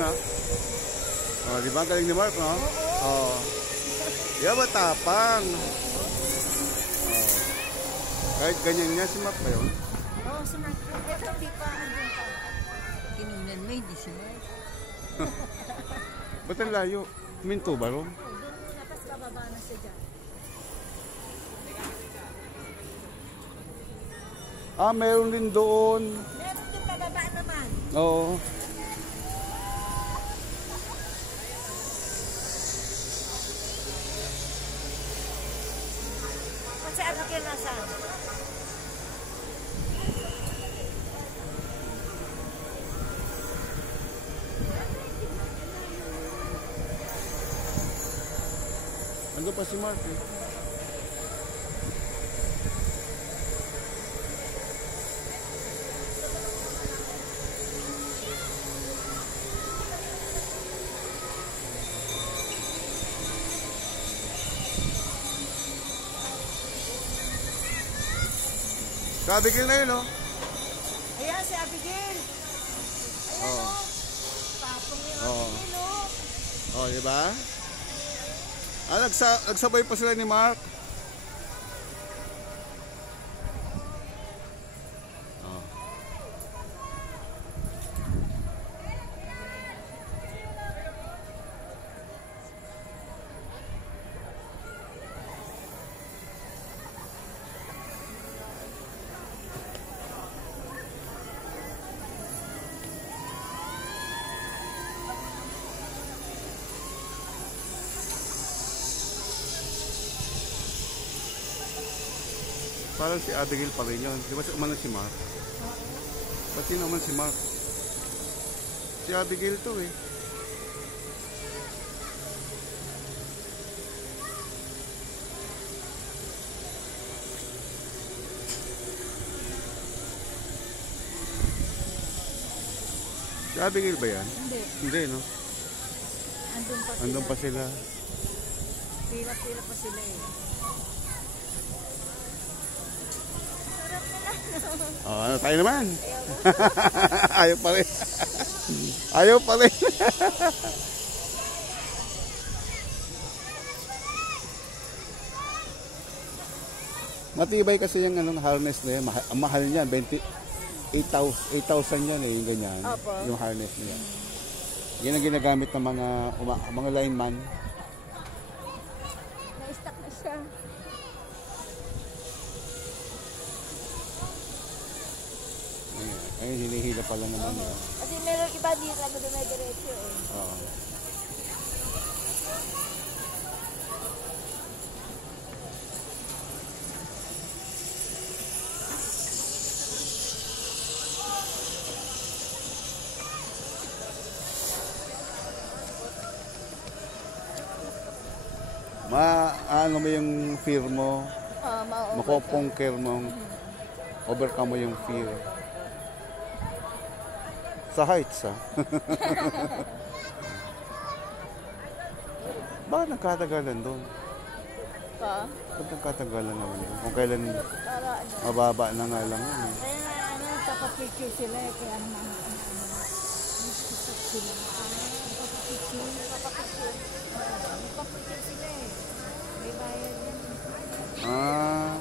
ha. Oh, di ba? Ang galing ni Mark, no? Oo. Yeah, matapang. Oh. Kahit ganyan niya, si Mark ba yun? Oo, si Mark. Ito, di pa. Kinunan mo, hindi si Mark. Ba't ang layo? Minto ba ron? Doon muna, tapos bababa na siya dyan. Ah, meron din doon. Meron din bababa naman. Oo. Kasi ano kayo nasaan? Ando pa si Mark eh. Si Abigail na yun, no? Ayan, si Abigail. Ayan, Oo. oh. Tapong yung Oo. Abigail, oh. Oh, di ba? Ah, nagsabay pa sila ni Mark. Oh. Parang si Abigail pa rin yun. Di ba umano si Mark? Pati naman si Mark. Si Abigail to eh. Si Abigail ba yan? Hindi. Hindi, no? Andun pa sila. Andun pa sila. Pila-pila pa sila eh. Oh, ano tayo naman? Ayaw pa rin. Ayaw pa rin. Matibay kasi yung anong harness na yan. Ang mahal niyan, 8,000 yan eh, yung ganyan. Opo. Yung harness niya. Yan ang ginagamit ng mga lineman. Na-stuck na siya. Ay, hinihila pala naman yun. Kasi meron iba dito na dumidiretso eh. Oo. Ano mo yung fear mo, makopongker mo, overcome mo yung fear. Sa heights, ha? Bakit nagkatagalan doon? Bakit nagkatagalan naman doon? Kung kailan mababa na nga lang yun, eh. Kaya kapapicture sila eh. Kaya sila. Kapapicture sila eh. May bayad yan. Ah.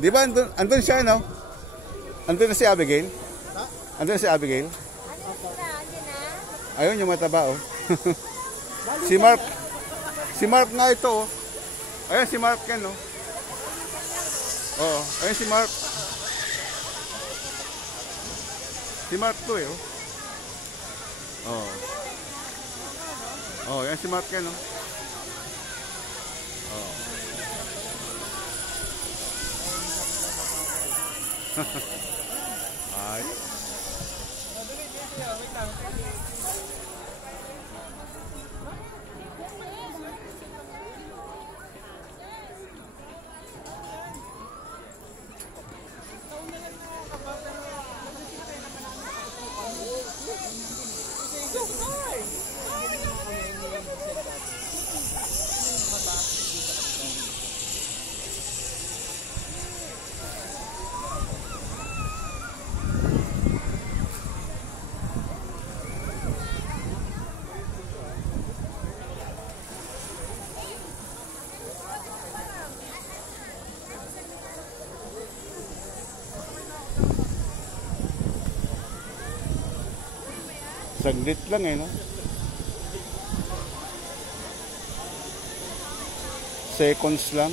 Di ba andun siya, no? Andun na si Abigail? Andun na si Abigail? Ayun yung mataba, oh. Si Mark nga ito, oh. Ayan si Mark yan, no? Oo, ayan si Mark. Si Mark to eh, oh. Oo. Oh, yan si Mark yan, no? Oo. Ay. Saglit lang eh, no? Seconds lang.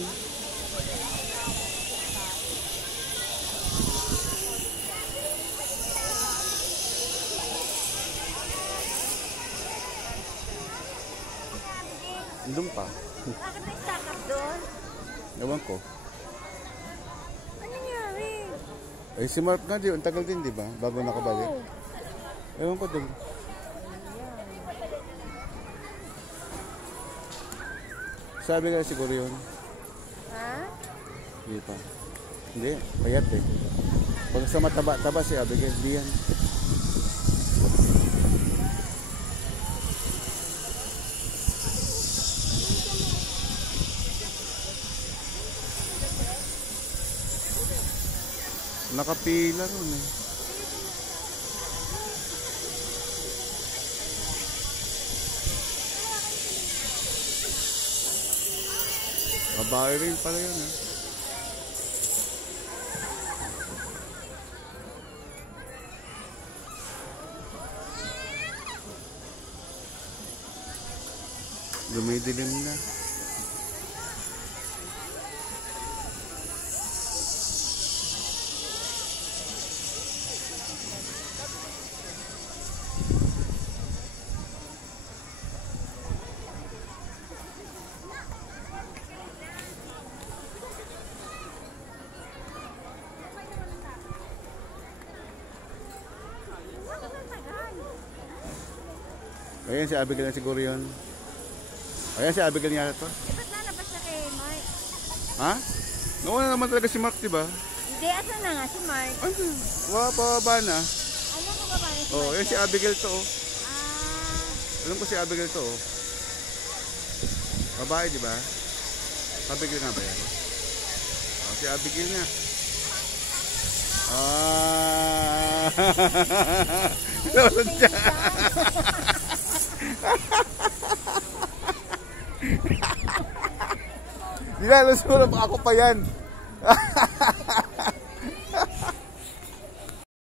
Doon pa. Bakit may stack up doon? Ewan ko. Ano nangyari? Eh si Mark nga, ang tagal din, di ba? Bago nakabalik. Ewan ko doon. Sabi nga siguro yun. Ha? Hindi pa. Hindi, payat eh. Pag sa mataba-taba si Abigail, di yan. Nakapila ron eh. Babae rin pala yun eh. Dumidilim na. Ayan si Abigail na siguro yun. Ayan si Abigail niya ito. Eh, ba't lalabas na kay Mark? Ha? Nauna naman talaga si Mark, diba? Hindi, asan na nga si Mark? Ano? Pababa na. Ano ko ba ba si Oh, Mark? ayan si Abigail to, oh. Ah, Alam ko si Abigail to, oh. Babae, diba? Abigail nga ba yan? Oh, si Abigail nga. Ah! Lusot siya. Di na, lusot ako pa yan.